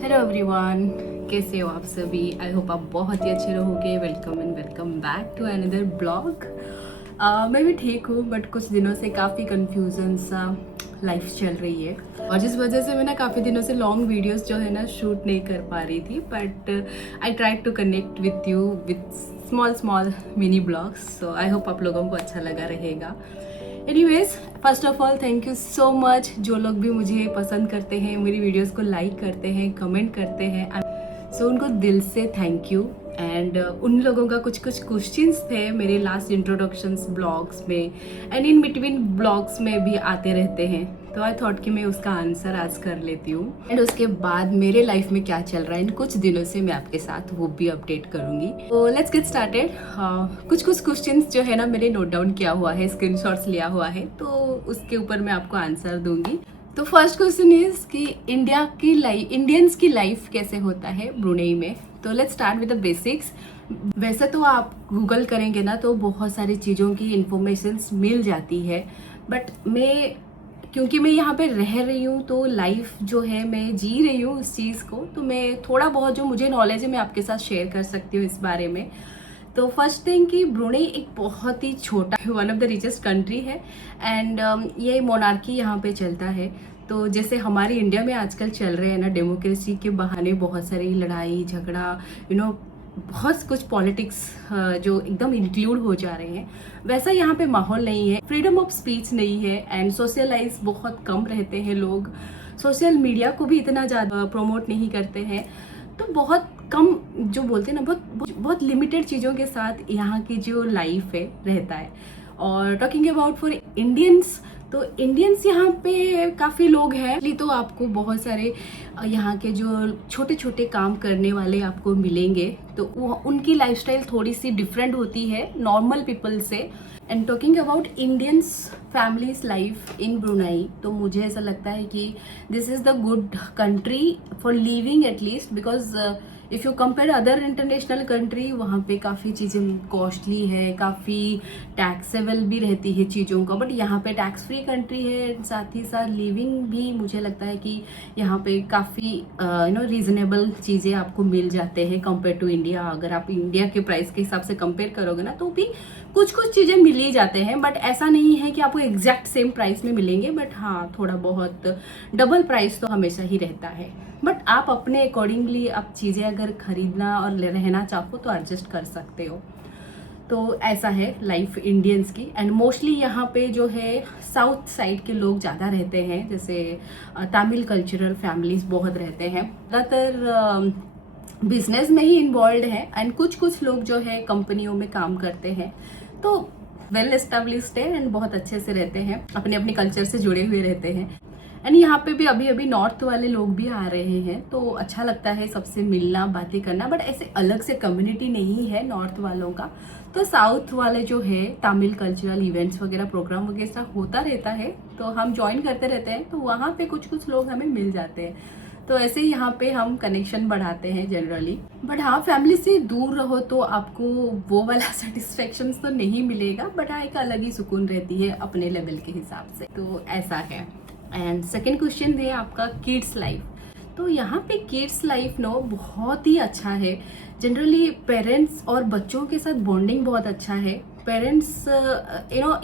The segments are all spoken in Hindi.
हेलो एवरीवन, कैसे हो आप सभी। आई होप आप बहुत ही अच्छे रहोगे। Welcome and welcome back to another blog. मैं भी ठीक हूँ, बट कुछ दिनों से काफ़ी कन्फ्यूजन सा लाइफ चल रही है, और जिस वजह से मैं ना काफ़ी दिनों से लॉन्ग वीडियोस जो है ना शूट नहीं कर पा रही थी। But I try to connect with you with small small mini blogs. So I hope आप लोगों को अच्छा लगा रहेगा। Anyways, first of all thank you so much जो लोग भी मुझे पसंद करते हैं, मेरी वीडियोस को लाइक करते हैं, कमेंट करते हैं। सो उनको दिल से थैंक यू। एंड उन लोगों का कुछ कुछ क्वेश्चंस थे मेरे लास्ट इंट्रोडक्शंस ब्लॉग्स में एंड इन बिटवीन ब्लॉग्स में भी आते रहते हैं, तो आई थॉट कि मैं उसका आंसर आज कर लेती हूँ। एंड उसके बाद मेरे लाइफ में क्या चल रहा है इन कुछ दिनों से मैं आपके साथ वो भी अपडेट करूंगी। तो लेट्स गेट स्टार्टेड। कुछ कुछ क्वेश्चंस जो है ना मैंने नोट डाउन किया हुआ है, स्क्रीनशॉट्स लिया हुआ है, तो उसके ऊपर मैं आपको आंसर दूंगी। तो फर्स्ट क्वेश्चन इज कि इंडियंस की लाइफ कैसे होता है ब्रुनेई में। तो let's start with the basics. वैसे तो आप गूगल करेंगे ना तो बहुत सारी चीज़ों की इंफॉर्मेशंस मिल जाती है, बट क्योंकि मैं यहाँ पे रह रही हूँ तो लाइफ जो है मैं जी रही हूँ उस चीज़ को, तो मैं थोड़ा बहुत जो मुझे नॉलेज है मैं आपके साथ शेयर कर सकती हूँ इस बारे में। तो फर्स्ट थिंग कि ब्रुनेई एक बहुत ही छोटा one of the richest country है एंड ये मोनार्की यहाँ पे चलता है। तो जैसे हमारे इंडिया में आजकल चल रहे हैं ना डेमोक्रेसी के बहाने बहुत सारी लड़ाई झगड़ा, बहुत कुछ पॉलिटिक्स जो एकदम इंक्लूड हो जा रहे हैं, वैसा यहाँ पे माहौल नहीं है। फ्रीडम ऑफ स्पीच नहीं है एंड सोशलाइज बहुत कम रहते हैं लोग। सोशल मीडिया को भी इतना ज़्यादा प्रोमोट नहीं करते हैं, तो बहुत कम जो बोलते हैं ना बहुत लिमिटेड चीज़ों के साथ यहाँ की जो लाइफ है रहता है। और टॉकिंग अबाउट फॉर इंडियंस, तो इंडियंस यहाँ पे काफ़ी लोग हैं, तो आपको बहुत सारे यहाँ के जो छोटे छोटे काम करने वाले आपको मिलेंगे, तो उनकी लाइफस्टाइल थोड़ी सी डिफरेंट होती है नॉर्मल पीपल से। And talking about Indians families life in Brunei, तो मुझे ऐसा लगता है कि this is the good country for living at least, because if you compare other international country, वहाँ पे काफ़ी चीज़ें कॉस्टली है, काफ़ी टैक्सेबल भी रहती है चीज़ों का, बट यहाँ पे टैक्स फ्री कंट्री है। साथ ही साथ लिविंग भी मुझे लगता है कि यहाँ पे काफ़ी रीजनेबल चीज़ें आपको मिल जाते हैं कंपेयर टू इंडिया। अगर आप इंडिया के प्राइस के हिसाब से कंपेयर करोगे ना तो भी कुछ कुछ चीज़ें मिल ही जाते हैं, बट ऐसा नहीं है कि आपको एग्जैक्ट सेम प्राइस में मिलेंगे, बट हाँ थोड़ा बहुत डबल प्राइस तो हमेशा ही रहता है। बट आप अपने अकॉर्डिंगली आप चीज़ें अगर खरीदना और रहना चाहो तो एडजस्ट कर सकते हो। तो ऐसा है लाइफ इंडियंस की। एंड मोस्टली यहाँ पे जो है साउथ साइड के लोग ज़्यादा रहते हैं, जैसे तमिल कल्चरल फैमिलीज बहुत रहते हैं, ज़्यादातर बिजनेस में ही इन्वॉल्व है एंड कुछ कुछ लोग जो है कंपनियों में काम करते हैं, तो वेल एस्टेब्लिश्ड है एंड बहुत अच्छे से रहते हैं, अपने अपने कल्चर से जुड़े हुए रहते हैं। एंड यहाँ पे भी अभी अभी नॉर्थ वाले लोग भी आ रहे हैं, तो अच्छा लगता है सबसे मिलना बातें करना, बट ऐसे अलग से कम्युनिटी नहीं है नॉर्थ वालों का। तो साउथ वाले जो है तमिल कल्चरल इवेंट्स वगैरह प्रोग्राम वगैरह होता रहता है, तो हम ज्वाइन करते रहते हैं, तो वहाँ पे कुछ कुछ लोग हमें मिल जाते हैं, तो ऐसे ही यहाँ पे हम कनेक्शन बढ़ाते हैं जनरली। बट हाँ फैमिली से दूर रहो तो आपको वो वाला सेटिस्फेक्शन तो नहीं मिलेगा, बट हाँ एक अलग ही सुकून रहती है अपने लेवल के हिसाब से, तो ऐसा है। एंड सेकेंड क्वेश्चन है आपका किड्स लाइफ। तो यहाँ पे किड्स लाइफ नो बहुत ही अच्छा है। जनरली पेरेंट्स और बच्चों के साथ बॉन्डिंग बहुत अच्छा है। पेरेंट्स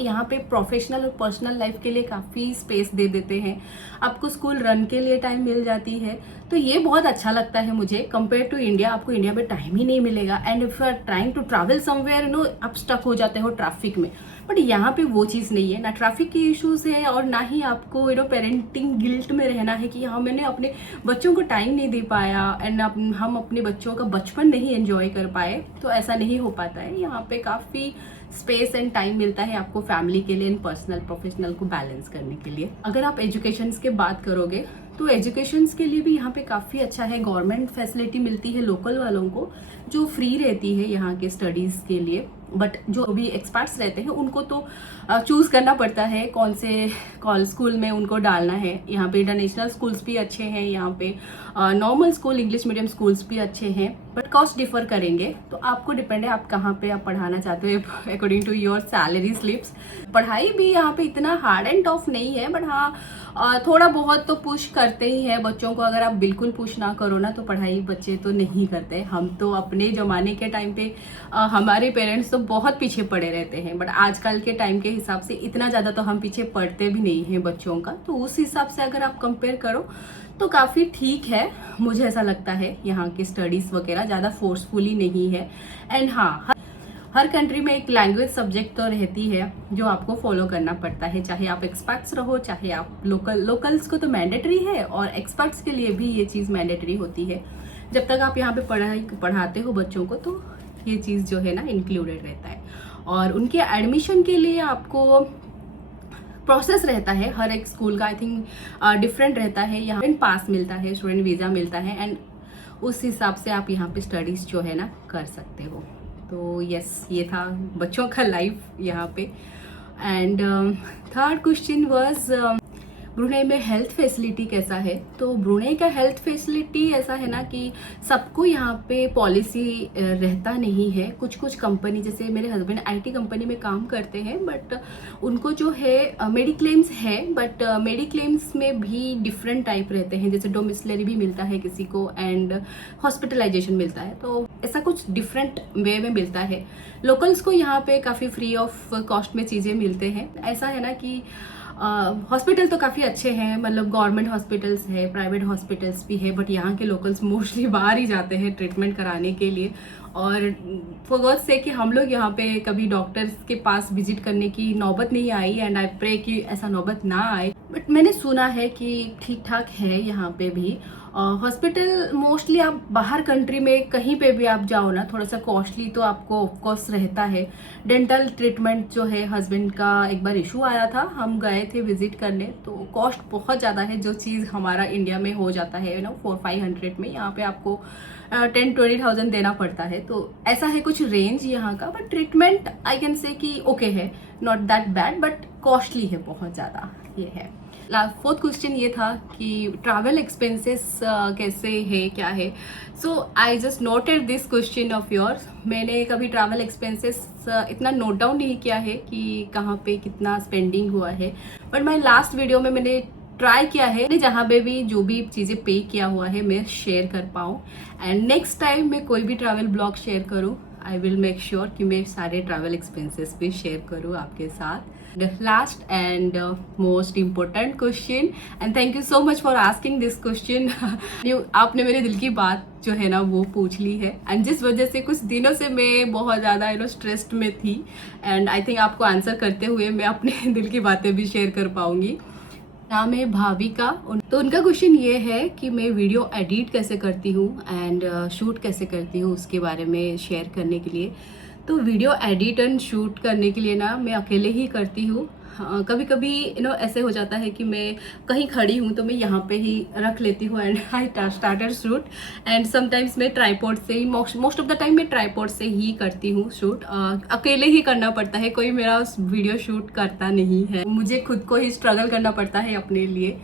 यहाँ पे प्रोफेशनल और पर्सनल लाइफ के लिए काफ़ी स्पेस दे देते हैं, आपको स्कूल रन के लिए टाइम मिल जाती है, तो ये बहुत अच्छा लगता है मुझे कंपेयर टू इंडिया। आपको इंडिया में टाइम ही नहीं मिलेगा and if you are trying to travel somewhere आप स्टक हो जाते हो ट्रैफिक में, बट यहाँ पे वो चीज़ नहीं है, ना ट्रैफिक की इश्यूज है और ना ही आपको पेरेंटिंग गिल्ट में रहना है कि हाँ मैंने अपने बच्चों को टाइम नहीं दे पाया एंड हम अपने बच्चों का बचपन नहीं एंजॉय कर पाए, तो ऐसा नहीं हो पाता है। यहाँ पे काफ़ी स्पेस एंड टाइम मिलता है आपको फैमिली के लिए एंड पर्सनल प्रोफेशनल को बैलेंस करने के लिए। अगर आप एजुकेशन की बात करोगे तो एजुकेशन के लिए भी यहाँ पे काफ़ी अच्छा है, गवर्नमेंट फैसिलिटी मिलती है लोकल वालों को जो फ्री रहती है यहाँ के स्टडीज़ के लिए। बट जो भी एक्सपर्ट्स रहते हैं उनको तो चूज़ करना पड़ता है कौन से स्कूल में उनको डालना है। यहाँ पे इंटरनेशनल स्कूल्स भी अच्छे हैं, यहाँ पे normal school English medium schools भी अच्छे हैं, बट कॉस्ट डिफर करेंगे। तो आपको डिपेंड है आप कहाँ पे आप पढ़ाना चाहते हो according to your salary slips. पढ़ाई भी यहाँ पे इतना हार्ड एंड टफ नहीं है, बट हाँ थोड़ा बहुत तो पुश करते ही है बच्चों को। अगर आप बिल्कुल पुश ना करो ना तो पढ़ाई बच्चे तो नहीं करते। हम तो अपने ज़माने के टाइम पे हमारे पेरेंट्स तो बहुत पीछे पड़े रहते हैं, बट आजकल के टाइम के हिसाब से इतना ज़्यादा तो हम पीछे पड़ते भी नहीं हैं बच्चों का। तो उस हिसाब से अगर आप कंपेयर करो तो काफ़ी ठीक है, मुझे ऐसा लगता है। यहाँ की स्टडीज़ वगैरह ज़्यादा फोर्सफुली नहीं है। एंड हाँ, हर कंट्री में एक लैंग्वेज सब्जेक्ट तो रहती है जो आपको फॉलो करना पड़ता है, चाहे आप एक्सपर्ट्स रहो चाहे आप लोकल्स को तो मैंडेटरी है, और एक्सपर्ट्स के लिए भी ये चीज़ मैंडेटरी होती है। जब तक आप यहाँ पे पढ़ाते हो बच्चों को तो ये चीज़ जो है ना इंक्लूडेड रहता है। और उनके एडमिशन के लिए आपको प्रोसेस रहता है, हर एक स्कूल का आई थिंक डिफरेंट रहता है। यहाँ पे पास मिलता है, स्टूडेंट वीज़ा मिलता है, एंड उस हिसाब से आप यहाँ पे स्टडीज़ जो है ना कर सकते हो। तो यस, ये था बच्चों का लाइफ यहाँ पे। And third question was Brunei में हेल्थ फैसिलिटी कैसा है। तो ब्रुनेई का हेल्थ फैसिलिटी ऐसा है ना कि सबको यहाँ पे पॉलिसी रहता नहीं है। कुछ कुछ कंपनी, जैसे मेरे हस्बैंड आईटी कंपनी में काम करते हैं, बट उनको जो है मेडिक्लेम्स है, बट मेडिक्लेम्स में भी डिफरेंट टाइप रहते हैं। जैसे डोमिसलरी भी मिलता है किसी को एंड हॉस्पिटलाइजेशन मिलता है, तो ऐसा कुछ डिफरेंट वे में मिलता है। लोकल्स को यहाँ पे काफ़ी फ्री ऑफ कॉस्ट में चीज़ें मिलते हैं। ऐसा है ना कि हॉस्पिटल तो काफ़ी अच्छे हैं, मतलब गवर्नमेंट हॉस्पिटल्स है, प्राइवेट हॉस्पिटल्स भी है, बट यहाँ के लोकल्स मोस्टली बाहर ही जाते हैं ट्रीटमेंट कराने के लिए। और फॉर गॉड से कि हम लोग यहाँ पे कभी डॉक्टर्स के पास विजिट करने की नौबत नहीं आई, एंड आई प्रे कि ऐसा नौबत ना आए। बट मैंने सुना है कि ठीक ठाक है यहाँ पे भी। हॉस्पिटल मोस्टली आप बाहर कंट्री में कहीं पे भी आप जाओ ना, थोड़ा सा कॉस्टली तो आपको ऑफकोर्स रहता है। डेंटल ट्रीटमेंट जो है, हस्बैंड का एक बार इशू आया था, हम गए थे विजिट करने, तो कॉस्ट बहुत ज़्यादा है। जो चीज़ हमारा इंडिया में हो जाता है 400-500 में, यहाँ पे आपको 10-20,000 देना पड़ता है। तो ऐसा है कुछ रेंज यहाँ का। But treatment I can say कि ओके है, not that bad, but costly है बहुत ज़्यादा, ये है। फोर्थ क्वेश्चन ये था कि ट्रैवल एक्सपेंसेस कैसे है, क्या है। So I just noted this question of yours. मैंने कभी ट्रैवल एक्सपेंसेस इतना नोट डाउन नहीं किया है कि कहाँ पे कितना स्पेंडिंग हुआ है, बट मैं लास्ट वीडियो में मैंने ट्राई किया है जहाँ पे भी जो भी चीज़ें पे किया हुआ है मैं शेयर कर पाऊँ। एंड नेक्स्ट टाइम मैं कोई भी ट्रैवल ब्लॉग शेयर करूँ, आई विल मेक श्योर कि मैं सारे ट्रैवल एक्सपेंसेस भी शेयर करूँ आपके साथ। The last and most important question, and thank you so much for asking this question. आपने मेरे दिल की बात जो है ना वो पूछ ली है, एंड जिस वजह से कुछ दिनों से मैं बहुत ज़्यादा स्ट्रेस्ड में थी, एंड आई थिंक आपको आंसर करते हुए मैं अपने दिल की बातें भी शेयर कर पाऊंगी। नाम है भाविका। तो उनका क्वेश्चन ये है कि मैं वीडियो एडिट कैसे करती हूँ एंड शूट कैसे करती हूँ, उसके बारे में शेयर करने के लिए। तो वीडियो एडिट एंड शूट करने के लिए ना मैं अकेले ही करती हूँ। कभी कभी ऐसे हो जाता है कि मैं कहीं खड़ी हूँ तो मैं यहाँ पे ही रख लेती हूँ and I started shoot. And sometimes मैं ट्राईपॉड से ही, मोस्ट ऑफ द टाइम मैं ट्राईपॉड से ही करती हूँ शूट। अकेले ही करना पड़ता है, कोई मेरा वीडियो शूट करता नहीं है, मुझे खुद को ही स्ट्रगल करना पड़ता है अपने लिए।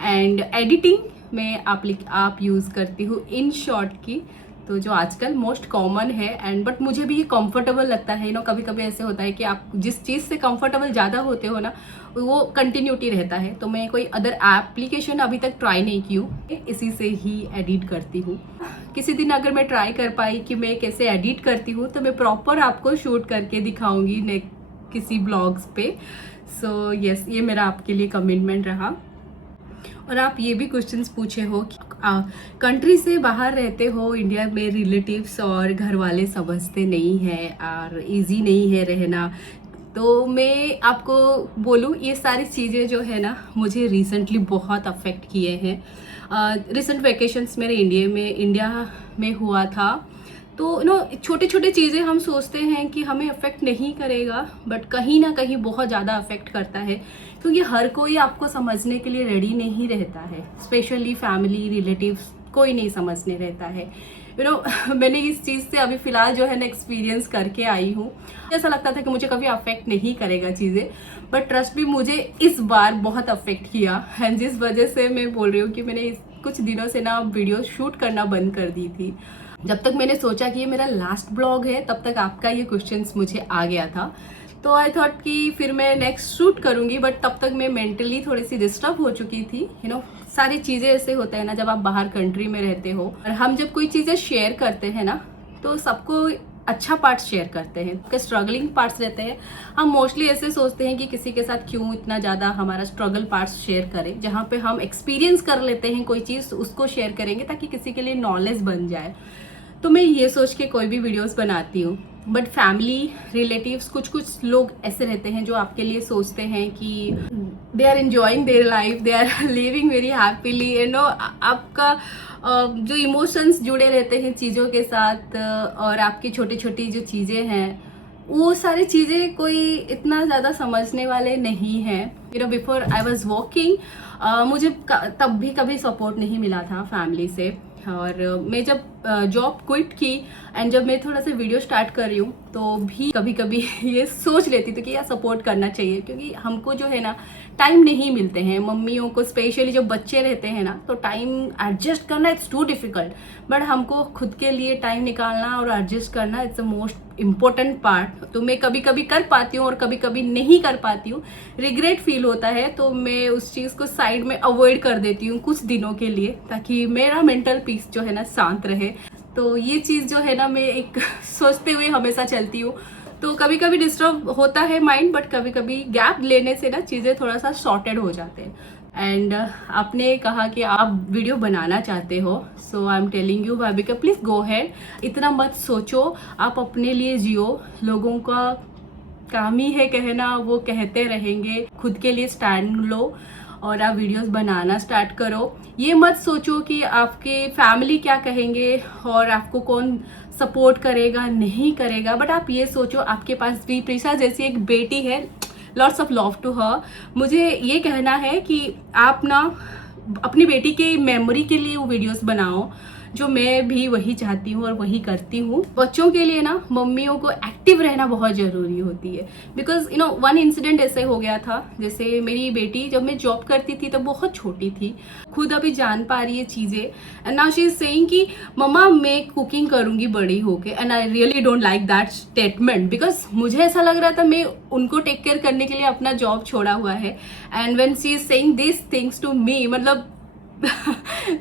एंड एडिटिंग में आप यूज़ करती हूँ InShot की, तो जो आजकल मोस्ट कॉमन है। एंड बट मुझे भी ये कंफर्टेबल लगता है। कभी कभी ऐसे होता है कि आप जिस चीज़ से कंफर्टेबल ज़्यादा होते हो ना वो कंटिन्यूटी रहता है। तो मैं कोई अदर एप्लीकेशन अभी तक ट्राई नहीं की हूँ, इसी से ही एडिट करती हूँ। किसी दिन अगर मैं ट्राई कर पाई कि मैं कैसे एडिट करती हूँ तो मैं प्रॉपर आपको शूट करके दिखाऊंगी किसी ब्लॉग्स पे। सो यस, ये मेरा आपके लिए कमिटमेंट रहा। और आप ये भी क्वेश्चंस पूछे हो कि कंट्री से बाहर रहते हो, इंडिया में रिलेटिव्स और घर वाले समझते नहीं हैं और इजी नहीं है रहना। तो मैं आपको बोलूँ ये सारी चीज़ें जो है ना मुझे रिसेंटली बहुत अफेक्ट किए हैं। रिसेंट वेकेशंस मेरे इंडिया में हुआ था। तो छोटे छोटे चीज़ें हम सोचते हैं कि हमें अफेक्ट नहीं करेगा, बट कहीं ना कहीं बहुत ज़्यादा अफेक्ट करता है, क्योंकि हर कोई आपको समझने के लिए रेडी नहीं रहता है। स्पेशली फैमिली रिलेटिव्स कोई नहीं समझने रहता है। मैंने इस चीज़ से अभी फ़िलहाल जो है ना एक्सपीरियंस करके आई हूँ। ऐसा लगता था कि मुझे कभी अफेक्ट नहीं करेगा चीज़ें, बट ट्रस्ट भी मुझे इस बार बहुत अफेक्ट किया है, जिस वजह से मैं बोल रही हूँ कि मैंने कुछ दिनों से ना वीडियो शूट करना बंद कर दी थी। जब तक मैंने सोचा कि ये मेरा लास्ट ब्लॉग है, तब तक आपका ये क्वेश्चंस मुझे आ गया था। तो आई थॉट कि फिर मैं नेक्स्ट शूट करूँगी, बट तब तक मैं मेंटली थोड़ी सी डिस्टर्ब हो चुकी थी। सारी चीज़ें ऐसे होते हैं ना, जब आप बाहर कंट्री में रहते हो और हम जब कोई चीज़ें शेयर करते हैं ना, तो सबको अच्छा पार्ट शेयर करते हैं, उसके स्ट्रगलिंग पार्ट्स रहते हैं। हम मोस्टली ऐसे सोचते हैं कि किसी के साथ क्यों इतना ज़्यादा हमारा स्ट्रगल पार्ट्स शेयर करें, जहाँ पे हम एक्सपीरियंस कर लेते हैं कोई चीज़, उसको शेयर करेंगे ताकि किसी के लिए नॉलेज बन जाए। तो मैं ये सोच के कोई भी वीडियोस बनाती हूँ। बट फैमिली रिलेटिव्स कुछ लोग ऐसे रहते हैं जो आपके लिए सोचते हैं कि they are enjoying their life, they are living very happily, आपका जो इमोशंस जुड़े रहते हैं चीज़ों के साथ, और आपकी छोटी छोटी जो चीज़ें हैं, वो सारी चीज़ें कोई इतना ज़्यादा समझने वाले नहीं हैं। बिफोर आई वॉज वर्किंग, मुझे तब भी कभी सपोर्ट नहीं मिला था फैमिली से। और मैं जब जॉब क्विट की एंड जब मैं थोड़ा सा वीडियो स्टार्ट कर रही हूँ, तो भी कभी कभी ये सोच लेती थी कि यार सपोर्ट करना चाहिए, क्योंकि हमको जो है ना टाइम नहीं मिलते हैं। मम्मियों को स्पेशली जब बच्चे रहते हैं ना, तो टाइम एडजस्ट करना इट्स टू डिफिकल्ट, बट हमको खुद के लिए टाइम निकालना और एडजस्ट करना it's the most important part. तो मैं कभी कभी कर पाती हूँ और कभी कभी नहीं कर पाती हूँ, रिग्रेट फील होता है, तो मैं उस चीज़ को साइड में अवॉइड कर देती हूँ कुछ दिनों के लिए, ताकि मेरा मेंटल पीस जो है ना शांत रहे। तो ये चीज़ जो है ना, मैं एक सोचते हुए हमेशा चलती हूँ। तो कभी कभी डिस्टर्ब होता है माइंड, बट कभी कभी गैप लेने से ना चीज़ें थोड़ा सा सॉर्टेड हो जाते हैं। एंड आपने कहा कि आप वीडियो बनाना चाहते हो, so I am telling you Bhavika, please go ahead. इतना मत सोचो, आप अपने लिए जियो। लोगों का काम ही है कहना, वो कहते रहेंगे। खुद के लिए स्टैंड लो और आप वीडियोस बनाना स्टार्ट करो। ये मत सोचो कि आपके फैमिली क्या कहेंगे और आपको कौन सपोर्ट करेगा नहीं करेगा, बट आप ये सोचो आपके पास भी प्रिशा जैसी एक बेटी है, lots of love to her. मुझे ये कहना है कि आप ना अपनी बेटी के मेमोरी के लिए वो वीडियोस बनाओ, जो मैं भी वही चाहती हूँ और वही करती हूँ। बच्चों के लिए ना मम्मियों को एक्टिव रहना बहुत ज़रूरी होती है, बिकॉज वन इंसिडेंट ऐसे हो गया था, जैसे मेरी बेटी जब मैं जॉब करती थी तब बहुत छोटी थी, खुद अभी जान पा रही है चीज़ें, and now she is saying कि मम्मा मैं कुकिंग करूँगी बड़ी होके, and I really don't like that statement, because मुझे ऐसा लग रहा था मैं उनको टेक केयर करने के लिए अपना जॉब छोड़ा हुआ है। And when she is saying this things to me, मतलब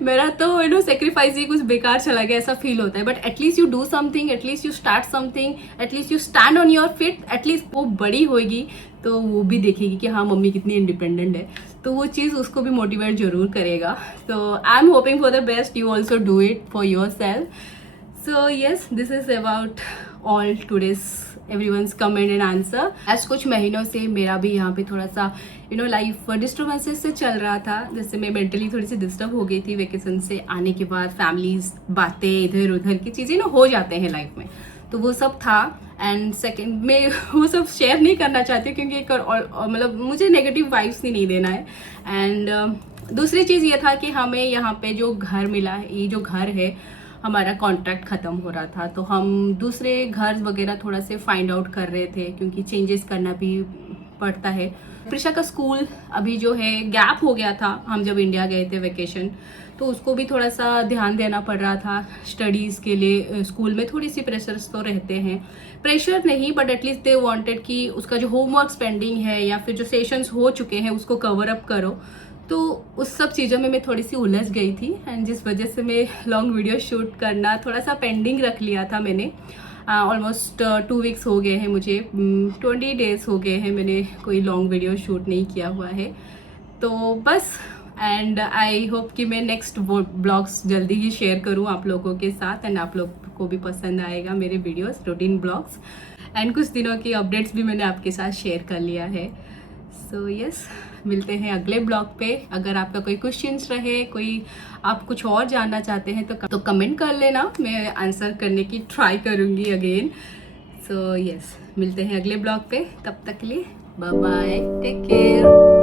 मेरा तो सेक्रीफाइस ही कुछ बेकार चला गया ऐसा फील होता है। But at least you do something, at least you start something, at least you stand on your feet. At least वो बड़ी होगी तो वो भी देखेगी कि हाँ मम्मी कितनी इंडिपेंडेंट है, तो वो चीज़ उसको भी मोटिवेट जरूर करेगा। तो I am hoping for the best, you also do it for your self. So yes, this is about all today's everyone's comment and answer. आज कुछ महीनों से मेरा भी यहाँ पे थोड़ा सा लाइफ डिस्टर्बेंसेस से चल रहा था, जैसे मैं मेंटली थोड़ी सी डिस्टर्ब हो गई थी वेकेशन से आने के बाद। फैमिलीज बातें इधर उधर की चीज़ें हो जाते हैं लाइफ में, तो वो सब था। एंड सेकेंड, मैं वो सब शेयर नहीं करना चाहती क्योंकि एक मतलब मुझे नेगेटिव वाइब्स ही नहीं देना है। एंड दूसरी चीज़ ये था कि हमें यहाँ पे जो घर मिला है, ये जो घर है, हमारा कॉन्ट्रैक्ट ख़त्म हो रहा था, तो हम दूसरे घर वगैरह थोड़ा से फाइंड आउट कर रहे थे, क्योंकि चेंजेस करना भी पड़ता है। प्रिशा का स्कूल अभी जो है गैप हो गया था, हम जब इंडिया गए थे वेकेशन, तो उसको भी थोड़ा सा ध्यान देना पड़ रहा था स्टडीज़ के लिए। स्कूल में थोड़ी सी प्रेशर्स तो रहते हैं, प्रेशर नहीं बट एटलीस्ट दे वांटेड कि उसका जो होमवर्क पेंडिंग है या फिर जो सेशंस हो चुके हैं उसको कवर अप करो। तो उस सब चीज़ों में मैं थोड़ी सी उलझ गई थी, एंड जिस वजह से मैं लॉन्ग वीडियो शूट करना थोड़ा सा पेंडिंग रख लिया था मैंने। ऑलमोस्ट 2 वीक्स हो गए हैं मुझे, 20 डेज हो गए हैं मैंने कोई लॉन्ग वीडियो शूट नहीं किया हुआ है। तो बस, एंड आई होप कि मैं नेक्स्ट ब्लॉग्स जल्दी ही शेयर करूं आप लोगों के साथ, एंड आप लोग को भी पसंद आएगा मेरे वीडियोस, रूटीन ब्लॉग्स। एंड कुछ दिनों की अपडेट्स भी मैंने आपके साथ शेयर कर लिया है। सो यस, मिलते हैं अगले ब्लॉग पे। अगर आपका कोई क्वेश्चंस रहे, कोई आप कुछ और जानना चाहते हैं तो कमेंट कर लेना, मैं आंसर करने की ट्राई करूँगी अगेन। सो यस, मिलते हैं अगले ब्लॉग पे, तब तक के लिए बाय बाय, टेक केयर।